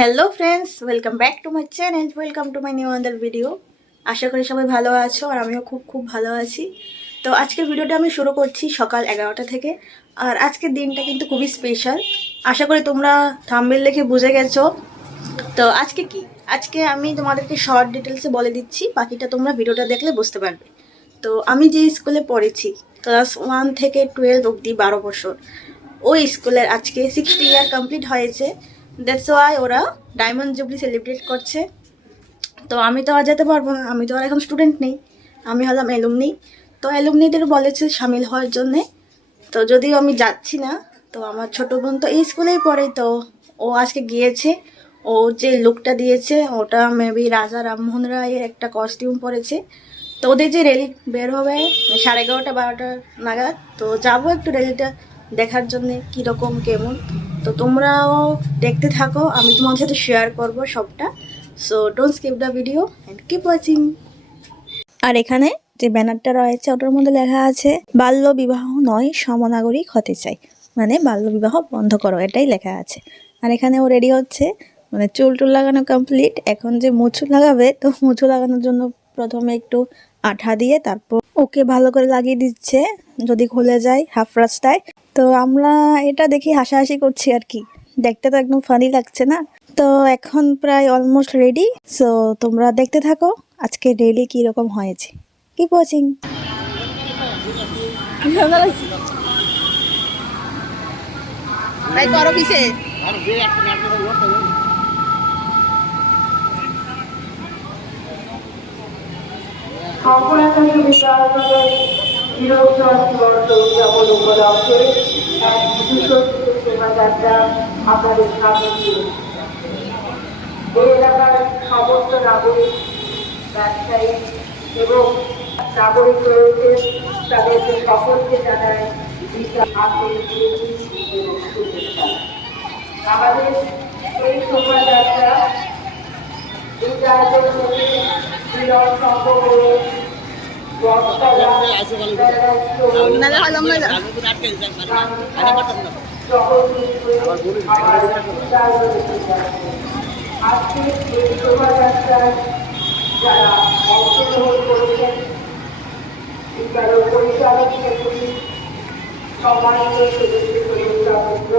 Hello friends, welcome back to my channel, welcome to my new other video. আশা করি সবাই ভালো আছো আর আমিও খুব ভালো আছি। তো আজকের ভিডিওটা আমি শুরু করছি সকাল 11টা থেকে। আর আজকের দিনটা কিন্তু খুবই স্পেশাল। আশা করি তোমরা থাম্বনেল দেখে বুঝে গেছো। তো আজকে আমি তোমাদেরকে শর্ট ডিটেলসে বলে দিচ্ছি, বাকিটা তোমরা ভিডিওটা দেখলে বুঝতে পারবে। তো আমি যে স্কুলে পড়েছি ক্লাস 1 থেকে 12 অবধি 12 বছর, ওই স্কুলের আজকে 60 ইয়ার কমপ্লিট হয়েছে। দ্যাটস ওয়াই ওরা ডায়মন্ড জুবলি সেলিব্রেট করছে। তো আমি তো আর যেতে পারবো না, আমি তো আর এখন স্টুডেন্ট নেই, আমি হলাম অ্যালুমনি। তো অ্যালুমনিদের বলেছে সামিল হওয়ার জন্যে। তো যদিও আমি যাচ্ছি না, তো আমার ছোটো বোন তো এই স্কুলেই পড়ে, তো ও আজকে গিয়েছে। ও যে লুকটা দিয়েছে ওটা মেবি রাজা রামমোহন রায়ের একটা কস্টিউম পরেছে। তো ওদের যে র্যালি বের হবে 11:30 12টা নাগাদ, তো যাবো একটু র্যালিটা দেখার জন্যে কীরকম কেমন। তো তোমরাও দেখতে থাকো, আমি তোমাদের সাথে শেয়ার করবো সবটা। So don't skip the video and keep watching. আর এখানে যে ব্যানারটা রয়েছে ওটার মধ্যে লেখা আছে বাল্য বিবাহ নয় সমনাগরিক হতে চাই, মানে বাল্য বিবাহ বন্ধ করো, এটাই লেখা আছে। আর এখানে ও রেডি হচ্ছে, মানে চুল টুল লাগানো কমপ্লিট, এখন যে মুছু লাগাবে, তো মুছু লাগানোর জন্য প্রথমে একটু আঠা দিয়ে তারপর ওকে ভালো করে লাগিয়ে দিচ্ছে, যদি খুলে যায় হাফ রাস্তায়। তো আমরা এটা দেখি হাসাহাসি করছি আর কি, দেখতে তো একদম ফানি লাগছে না। তো এখন প্রায় অলমোস্ট রেডি। সো তোমরা দেখতে থাকো আজকে ডেইলি কি রকম হয়েছে। Keep watching. করো কিসে সম্পূর্ণাচার্য বিদ্যালয়ের চিরস্মরণীয় উদযাপন উপলক্ষে এক বিশিষ্ট শোভাযাত্রা আপনাদের সামনে ছিল। এই এলাকার সমস্ত নাগরিক, ব্যবসায়ী এবং নাগরিক রয়েছে, তাদেরকে সকলকে জানায় আমাদের এই শোভাযাত্রা এই রাজ্যের মধ্যে বিরল সম্পর্ক আজকে এই শোভাযাত্রায় যারা অংশগ্রহণ করেছেন বিদ্যালয় পরিচালক সেক্রেটারি, সম্মানিত সদস্য,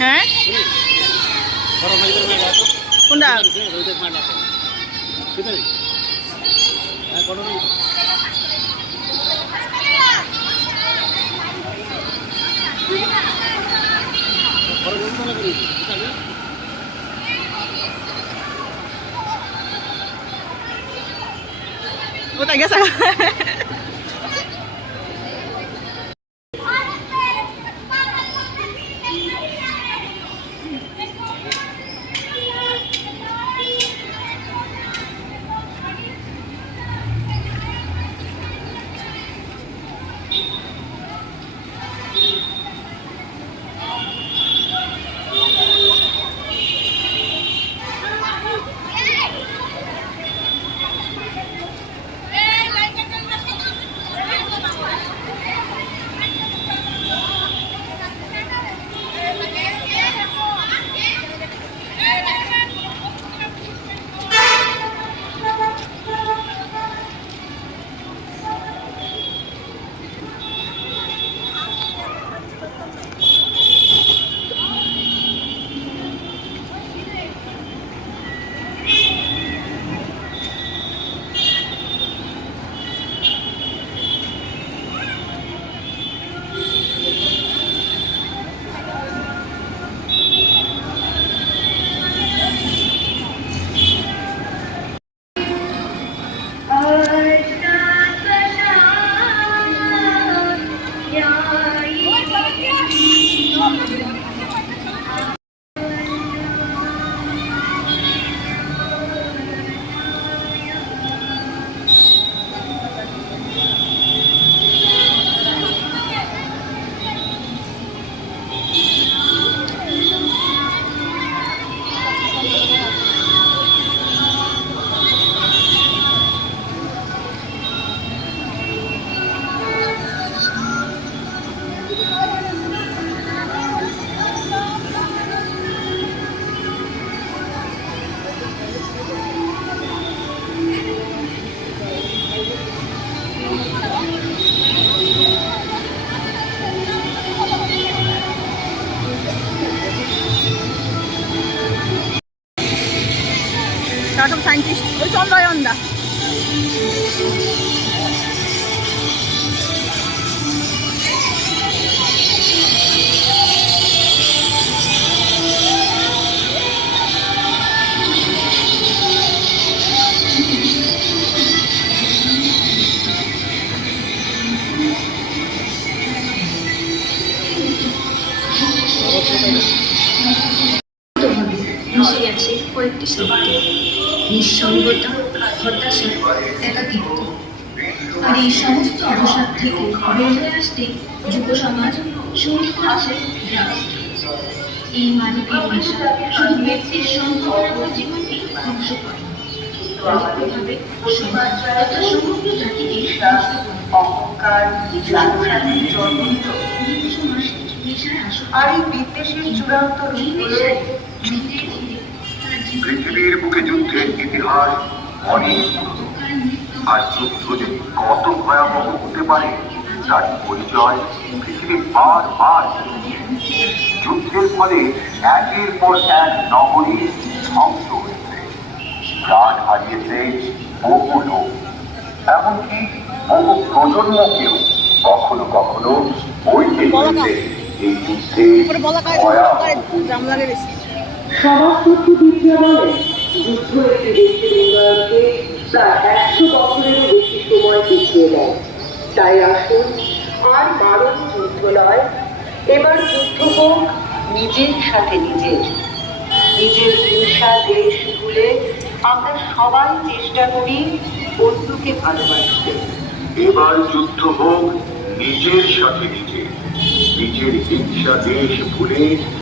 হ্যাঁ কোনটা কোথায় গেছে? সায়েন্টিস্ট ওই চন্দ্রায়ন দা। মিশে গেছে কয়েকটি শব্দ, নিঃসঙ্গতা, হতাশা, একাকিত্ব। আর এই সমস্ত অবসাদ থেকে বের হয়ে আসতে যুব সমাজ শুরু করেছে ড্রাগস। এই মানবিক নেশা শুধু ব্যক্তির সম্পর্ক জীবনকে ধ্বংস করে, পরোক্ষভাবে সমাজ তথা সমগ্র জাতিকে ধ্বংস করে। অহংকার লালসার জন্মিত সমাজ নেশায় আসক্ত। আর এই বিদ্বেষের চূড়ান্ত এই রূপ হল নেশায় ধীরে ধীরে তার জীবন পৃথিবীর বুকে যুদ্ধের ইতিহাস অনেক পুরনো। আর যুদ্ধ যে কত ভয়াবহ হতে পারে তার পরিচয় পৃথিবী বারবার দিয়েছে। যুদ্ধের ফলে একের পর এক নগরী ধ্বংস হয়েছে, প্রাণ হারিয়েছে বহু লোক, এমনকি বহু প্রজন্মকেও কখনো কখনো বইতে হয়েছে এই যুদ্ধে ভয়াবহ। সমাজতত্ত্ববিদরা বলেন যুদ্ধ একটি দেশের উন্নয়নকে প্রায় 100 বছরেরও বেশি সময় পিছিয়ে দেয়। তাই আসুন আর বারণ যুদ্ধ নয়, এবার যুদ্ধ হোক নিজের সাথে নিজের হিংসা দেশ ভুলে আমরা সবাই চেষ্টা করি অন্যকে ভালোবাসতে। এবার যুদ্ধ হোক নিজের সাথে নিজের হিংসা দেশ ভুলে